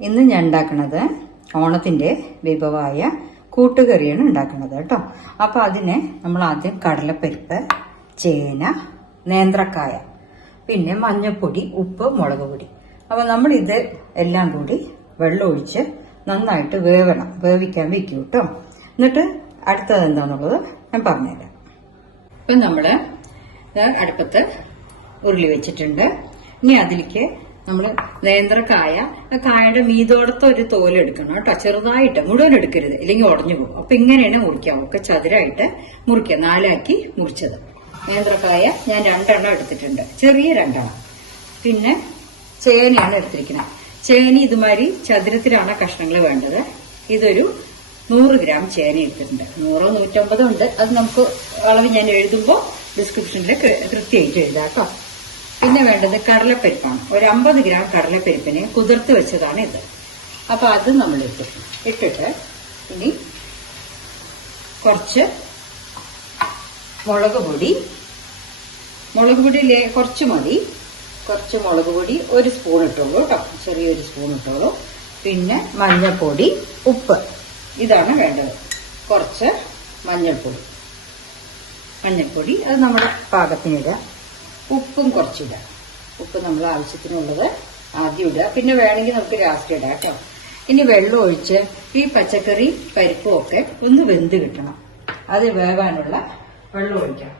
ഇന്ന് ഞാൻ ഉണ്ടാക്കുന്നത് ഓണത്തിന്റെ വിഭവമായ കൂട്ടുകറിയാണ് ഉണ്ടാക്കുന്നത് കേട്ടോ. അപ്പൊ അതിന് നമ്മൾ ആദ്യം കടലപ്പരിപ്പ്, ചേന, നേന്ത്രക്കായ, പിന്നെ മഞ്ഞൾപ്പൊടി, ഉപ്പ്, മുളക് പൊടി. അപ്പൊ നമ്മൾ ഇത് എല്ലാം കൂടി വെള്ളം ഒഴിച്ച് നന്നായിട്ട് വേവിക്കാൻ വെക്കും കേട്ടോ. എന്നിട്ട് അടുത്തത് എന്താന്നുള്ളത് ഞാൻ പറഞ്ഞുതരാം. ഇപ്പൊ നമ്മള് അടുപ്പത്ത് ഉരുളി വെച്ചിട്ടുണ്ട്. ഇനി അതിലേക്ക് നമ്മൾ നേന്ത്രക്കായ, കായയുടെ മീതോടത്തെ ഒരു തോലെടുക്കണം കേട്ടോ. ചെറുതായിട്ട്, മുഴുവൻ എടുക്കരുത്, ഇല്ലെങ്കിൽ ഉടഞ്ഞു പോകും. അപ്പൊ ഇങ്ങനെയാണ് മുറിക്കാം. ഒക്കെ ചതുരായിട്ട് മുറിക്കാം, 4 ആക്കി മുറിച്ചത്. നേന്ത്രക്കായ ഞാൻ 2 എണ്ണം എടുത്തിട്ടുണ്ട്, ചെറിയ 2 എണ്ണം. പിന്നെ ചേനയാണ് എടുത്തിരിക്കുന്നത്. ചേന ഇതുമാതിരി ചതുരത്തിലാണ് കഷ്ണങ്ങൾ വേണ്ടത്. ഇതൊരു 100 ഗ്രാം ചേന എടുത്തിട്ടുണ്ട്. 100 150 ഉണ്ട്. അത് നമുക്ക് അളവ് ഞാൻ എഴുതുമ്പോൾ ഡിസ്ക്രിപ്ഷനിൽ കൃത്യമായിട്ട് എഴുതാം കേട്ടോ. പിന്നെ വേണ്ടത് കടലപ്പരിപ്പാണ്. ഒരു 50 ഗ്രാം കടലപ്പരിപ്പിനെ കുതിർത്ത് വെച്ചതാണ് ഇത്. അപ്പൊ അത് നമ്മൾ ഇട്ടിട്ട് ഇനി കുറച്ച് മുളക് പൊടി കുറച്ച് മതി. കുറച്ച് മുളക് പൊടി 1 സ്പൂൺ ഇട്ടോളൂ കേട്ടോ, ചെറിയൊരു സ്പൂൺ ഇട്ടോളൂ. പിന്നെ മഞ്ഞൾപ്പൊടി, ഉപ്പ്, ഇതാണ് വേണ്ടത്. കുറച്ച് മഞ്ഞൾപ്പൊടി അത് നമ്മുടെ പാകത്തിനിടുക. ഉപ്പും കുറച്ചിടുക. ഉപ്പ് നമ്മൾ ആവശ്യത്തിനുള്ളത് ആദ്യം ഇടുക, പിന്നെ വേണമെങ്കിൽ നമുക്ക് ലാസ്റ്റ് ഇടാം കേട്ടോ. ഇനി വെള്ളം ഒഴിച്ച് ഈ പച്ചക്കറി പരിപ്പും ഒക്കെ ഒന്ന് വെന്ത് കിട്ടണം. അത് വേവാനുള്ള വെള്ളം ഒഴിക്കണം.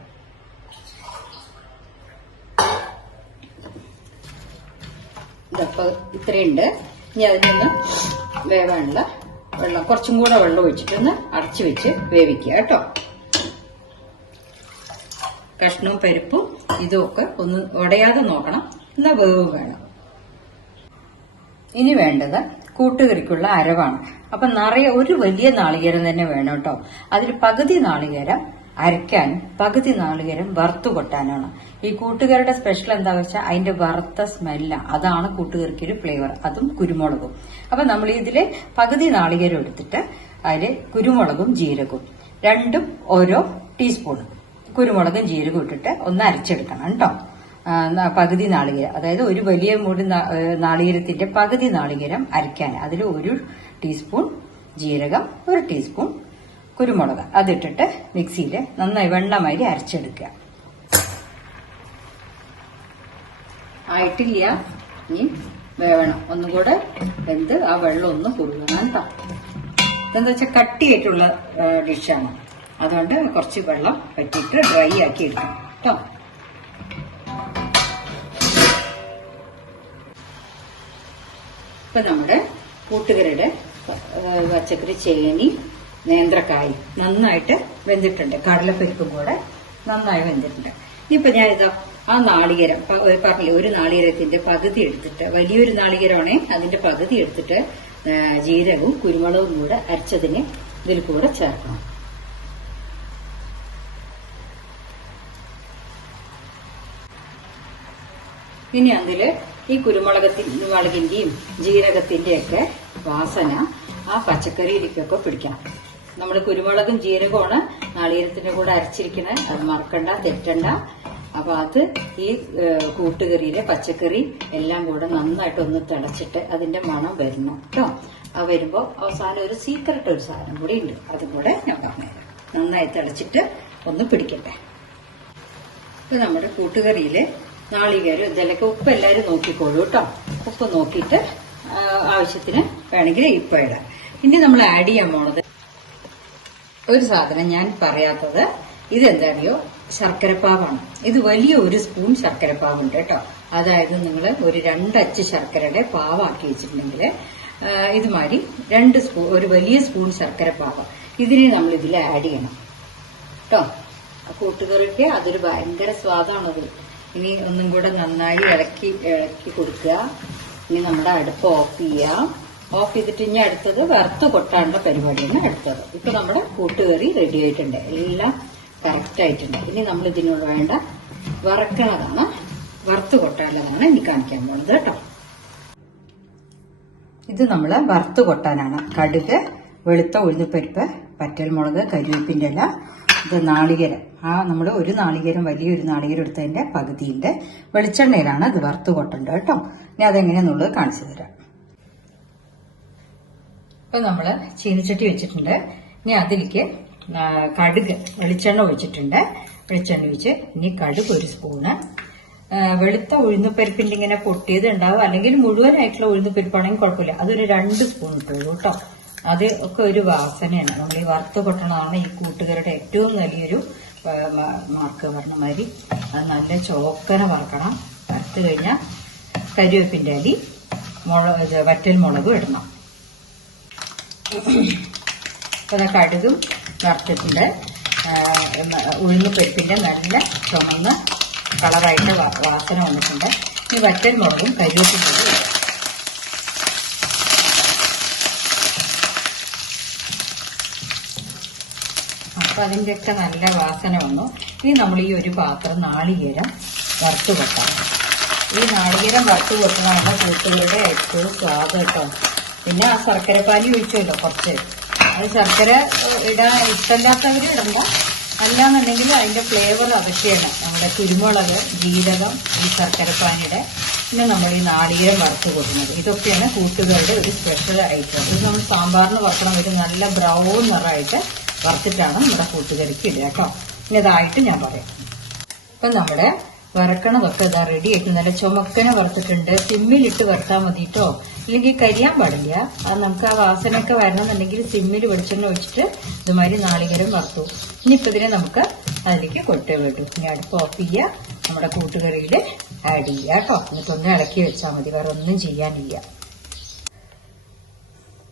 ഇതപ്പോ ഇത്രയുണ്ട്. ഇനി അതിൽ നിന്ന് വേവാനുള്ള വെള്ളം, കുറച്ചും കൂടെ വെള്ളം ഒഴിച്ചിട്ടൊന്ന് അടച്ചു വെച്ച് വേവിക്കുക കേട്ടോ. കഷ്ണവും പരിപ്പും ഇതുമൊക്കെ ഒന്ന് ഉടയാതെ നോക്കണം, എന്നാ വേവ് വേണം. ഇനി വേണ്ടത് കൂട്ടുകറിക്കുള്ള അരവാണ്. അപ്പൊ നിറയെ ഒരു വലിയ നാളികേരം തന്നെ വേണം കേട്ടോ. അതിൽ പകുതി നാളികേരം അരയ്ക്കാനും പകുതി നാളികേരം വറുത്തു കൊട്ടാനാണ്. ഈ കൂട്ടുകറിയുടെ സ്പെഷ്യൽ എന്താ വെച്ചാൽ അതിന്റെ വറുത്ത സ്മെല്ല, അതാണ് കൂട്ടുകറിക്ക് ഒരു ഫ്ലേവർ, അതും കുരുമുളകും. അപ്പൊ നമ്മൾ ഇതില് പകുതി നാളികേരം എടുത്തിട്ട് അതില് കുരുമുളകും ജീരകവും രണ്ടും ഓരോ ടീസ്പൂൺ കുരുമുളകും ജീരകവും ഇട്ടിട്ട് ഒന്ന് അരച്ചെടുക്കണം കേട്ടോ. പകുതി നാളികേരം, അതായത് ഒരു വലിയ മൂടി നാളികേരത്തിന്റെ പകുതി നാളികേരം അരയ്ക്കാൻ അതിൽ 1 ടീസ്പൂൺ ജീരകം, 1 ടീസ്പൂൺ കുരുമുളക് അതിട്ടിട്ട് മിക്സിയിൽ നന്നായി വെണ്ണമാതിരി അരച്ചെടുക്കുക. ആയിട്ടില്ല, ഇനി വേവണം. ഒന്നുകൂടെ വെന്ത് ആ വെള്ളം ഒന്ന് കുറുകണം കേട്ടോ. ഇതെന്താ വെച്ചാൽ കട്ടിയായിട്ടുള്ള ഡിഷാണ്, അതുകൊണ്ട് കുറച്ച് വെള്ളം പറ്റിയിട്ട് ഡ്രൈ ആക്കി എടുക്കണം കേട്ടോ. ഇപ്പൊ നമ്മുടെ കൂട്ടുകറിയുടെ പച്ചക്കറി, ചേനി, നേന്ത്രക്കായ് നന്നായിട്ട് വെന്തിട്ടുണ്ട്. കടലപ്പരിപ്പും കൂടെ നന്നായി വെന്തിട്ടുണ്ട്. ഇനിയിപ്പോ ഞാനിതാ ആ നാളികേരം പറഞ്ഞില്ലേ, ഒരു നാളികേരത്തിന്റെ പകുതി എടുത്തിട്ട്, വലിയൊരു നാളികേരമാണേ, അതിന്റെ പകുതി എടുത്തിട്ട് ജീരകവും കുരുമുളകും കൂടെ അരച്ചതിന് ഇതിൽ കൂടെ ചേർക്കണം. ഇനി അതില് ഈ മുളകിന്റെയും ജീരകത്തിന്റെയൊക്കെ വാസന ആ പച്ചക്കറിയിലേക്കൊക്കെ പിടിക്കണം. നമ്മൾ കുരുമുളകും ജീരകമാണ് നാളികേരത്തിന്റെ കൂടെ അരച്ചിരിക്കുന്നത്, അത് മറക്കണ്ട, തെറ്റണ്ട. അപ്പൊ അത് ഈ കൂട്ടുകറിയിലെ പച്ചക്കറി എല്ലാം കൂടെ നന്നായിട്ട് ഒന്ന് തിളച്ചിട്ട് അതിന്റെ മണം വരണം കേട്ടോ. അത് വരുമ്പോ അവസാനം ഒരു സീക്രട്ട് ഒരു സാധനം കൂടി ഉണ്ട്, അതും കൂടെ ഞാൻ പറഞ്ഞുതരാം. നന്നായി തിളച്ചിട്ട് ഒന്ന് പിടിക്കട്ടെ. ഇപ്പൊ നമ്മുടെ കൂട്ടുകറിയില് നാളികേരം ഇതിലൊക്കെ ഉപ്പ് എല്ലാവരും നോക്കിക്കോളൂ കേട്ടോ. ഉപ്പ് നോക്കിയിട്ട് ആവശ്യത്തിന് വേണമെങ്കിൽ ഇപ്പം ഇടാം. ഇനി നമ്മൾ ആഡ് ചെയ്യാൻ പോണത് ഒരു സാധനം ഞാൻ പറയാത്തത്, ഇതെന്താണിയോ, ശർക്കരപ്പാവാണ്. ഇത് വലിയ 1 സ്പൂൺ ശർക്കരപ്പാവുണ്ട് കേട്ടോ. അതായത് നിങ്ങൾ ഒരു 2 അച്ച് ശർക്കരയുടെ പാവാക്കി വെച്ചിട്ടുണ്ടെങ്കിൽ ഇതുമാതിരി ഒരു വലിയ സ്പൂൺ ശർക്കരപ്പാവ് ഇതിനെ നമ്മൾ ഇതിൽ ആഡ് ചെയ്യണം കേട്ടോ. കൂട്ടുകറിക്ക് അതൊരു ഭയങ്കര സ്വാദാണത്. ഇനി ഒന്നും കൂടെ നന്നായി ഇളക്കി കൊടുക്കുക. ഇനി നമ്മുടെ അടുപ്പ് ഓഫ് ചെയ്യാം. ഓഫ് ചെയ്തിട്ട് ഇനി അടുത്തത് വറുത്ത് കൊട്ടാനുള്ള പരിപാടിയാണ് അടുത്തത്. ഇപ്പൊ നമ്മുടെ കൂട്ടുകറി റെഡി ആയിട്ടുണ്ട്, എല്ലാം കറക്റ്റ് ആയിട്ടുണ്ട്. ഇനി നമ്മൾ ഇതിനോട് വേണ്ട വറുക്കണതാണ്, വറുത്ത് കൊട്ടാനുള്ളതാണ് ഇനി കാണിക്കാൻ പോകുന്നത് കേട്ടോ. ഇത് നമ്മൾ വറുത്ത് കൊട്ടാനാണ്. കടുക്, വെളുത്ത ഉഴുന്നുപരിപ്പ്, പറ്റൽമുളക്, കരിവേപ്പിന്റെ ഇല, ഇത് നാളികേരം. നമ്മൾ ഒരു നാളികേരം, വലിയൊരു നാളികേരം എടുത്തതിന്റെ പകുതിയുണ്ട്. വെളിച്ചെണ്ണയിലാണ് ഇത് വറുത്ത് കൊട്ടേണ്ടത് കേട്ടോ. ഇനി അതെങ്ങനെയാന്നുള്ളത് കാണിച്ചു തരാം. ഇപ്പൊ നമ്മള് ചീനിച്ചട്ടി വെച്ചിട്ടുണ്ട്. ഇനി അതിലേക്ക് കടുക് വെളിച്ചെണ്ണ ഒഴിച്ചിട്ടുണ്ട്. വെളിച്ചെണ്ണ ഒഴിച്ച് ഇനി കടുക് 1 സ്പൂണ്, വെളുത്ത ഉഴുന്നുപരിപ്പിന്റെ ഇങ്ങനെ പൊട്ടിയത് ഉണ്ടാവും, അല്ലെങ്കിൽ മുഴുവനായിട്ടുള്ള ഉഴുന്നുപരിപ്പാണെങ്കിൽ കുഴപ്പമില്ല, അതൊരു 2 സ്പൂൺ ഇട്ടുള്ളൂ കേട്ടോ. അത് ഒക്കെ ഒരു വാസനയാണ്. നമ്മൾ ഈ വറുത്ത് കൊട്ടണതാണ് ഈ കൂട്ടുകാരുടെ ഏറ്റവും വലിയൊരു മാർക്ക് പറഞ്ഞ മാതിരി. അത് നല്ല ചോക്കന വറക്കണം. വറുത്ത് കഴിഞ്ഞാൽ കരിവേപ്പിന്റെ അരി, വറ്റൽ മുളകും ഇടണം. ഇപ്പൊ കടുകും വറുത്തിട്ടുണ്ട്. ഉഴുന്നുപരിപ്പിന്റെ നല്ല ചുമന്ന കളറായിട്ട് വാസന വന്നിട്ടുണ്ട്. ഈ വറ്റൽ മുളകും കരിവേപ്പിന്റെ അരി അപ്പൊ അതിന്റെയൊക്കെ നല്ല വാസന വന്നു. ഇനി നമ്മൾ ഈ ഒരു പാത്രം നാളികേരം വറുത്ത് വെക്കാം. ഈ നാളികേരം വറുത്ത് വെക്കുന്നതാണ് കൂട്ടുകാരുടെ ഏറ്റവും സ്വാദ് കേട്ടോ. പിന്നെ ആ ശർക്കരപ്പാനി ഒഴിച്ചല്ലോ കുറച്ച്, അത് ശർക്കര ഇടാൻ ഇഷ്ടമില്ലാത്തവര് ഇടണ്ട, അല്ലാന്നുണ്ടെങ്കിൽ അതിന്റെ ഫ്ലേവർ അതൊക്കെയാണ്. നമ്മുടെ കുരുമുളക്, ജീരകം, ഈ ശർക്കരപ്പാനിയുടെ, പിന്നെ നമ്മൾ ഈ നാളികേരം വറുത്ത് കൊടുക്കുന്നത്, ഇതൊക്കെയാണ് കൂട്ടുകാരുടെ ഒരു സ്പെഷ്യൽ ഐറ്റം. ഇത് നമ്മൾ സാമ്പാറിന് വറക്കണം, ഒരു നല്ല ബ്രൗൺ നിറമായിട്ട് വറുത്തിട്ടാണ് നമ്മുടെ കൂട്ടുകറിക്ക് ഇടുക കേട്ടോ. ഇനി ഇതായിട്ട് ഞാൻ പറയാം. ഇപ്പൊ നമ്മുടെ വറക്കണതൊക്കെ ഇതാ റെഡി ആയിട്ട് നല്ല ചുമക്കനെ വറുത്തിട്ടുണ്ട്. സിമ്മിലിട്ട് വറുത്താൽ മതി കേട്ടോ, ഇല്ലെങ്കിൽ കരിയാൻ പാടില്ല. അത് നമുക്ക് ആ വാസനയൊക്കെ വരണമെന്നുണ്ടെങ്കിൽ സിമ്മിൽ വെളിച്ചെണ്ണ ഒഴിച്ചിട്ട് ഇതുമാതിരി നാളികേരം വറുത്തു. ഇനിയിപ്പോ ഇതിനെ നമുക്ക് അതിലേക്ക് കൊട്ടേ വിട്ടു. ഇനി അടുപ്പ് ഓഫ് ചെയ്യുക, നമ്മുടെ കൂട്ടുകറിയിൽ ആഡ് ചെയ്യുക കേട്ടോ. എന്നിട്ടൊന്ന് ഇളക്കി വെച്ചാൽ മതി, വേറെ ഒന്നും ചെയ്യാനില്ല.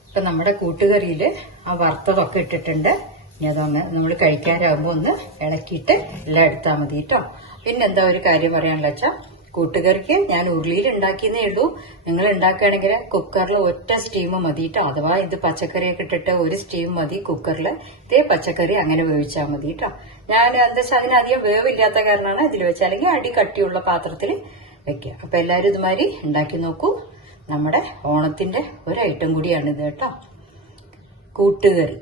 ഇപ്പൊ നമ്മുടെ കൂട്ടുകറിയില് ആ വറുത്തതൊക്കെ ഇട്ടിട്ടുണ്ട്. ഇനി അതൊന്ന് നമ്മൾ കഴിക്കാറാകുമ്പോ ഒന്ന് ഇളക്കിയിട്ട് എല്ലാം എടുത്താൽ മതി കേട്ടോ. പിന്നെന്താ ഒരു കാര്യം പറയാനുള്ള വെച്ചാൽ, കൂട്ടുകറിക്ക് ഞാൻ ഉരുളിയിൽ ഉണ്ടാക്കിയെന്നേ ഉള്ളൂ. നിങ്ങൾ ഉണ്ടാക്കുകയാണെങ്കിൽ കുക്കറിൽ ഒറ്റ സ്റ്റീം മതി കേട്ടോ. അഥവാ ഇത് പച്ചക്കറിയൊക്കെ ഇട്ടിട്ട് ഒരു സ്റ്റീം മതി കുക്കറിൽ. ഇതേ പച്ചക്കറി അങ്ങനെ വേവിച്ചാൽ മതി കേട്ടോ. ഞാൻ എന്താ വെച്ചാൽ അതിനധികം വേവില്ലാത്ത കാരണമാണ് ഇതിൽ വെച്ചാൽ, അല്ലെങ്കിൽ അടി കട്ടിയുള്ള പാത്രത്തിൽ വെക്കുക. അപ്പൊ എല്ലാവരും ഇതുമാതിരി ഉണ്ടാക്കി നോക്കൂ. നമ്മുടെ ഓണത്തിന്റെ ഒരു ഐറ്റം കൂടിയാണിത് കേട്ടോ, കൂട്ടുകറി.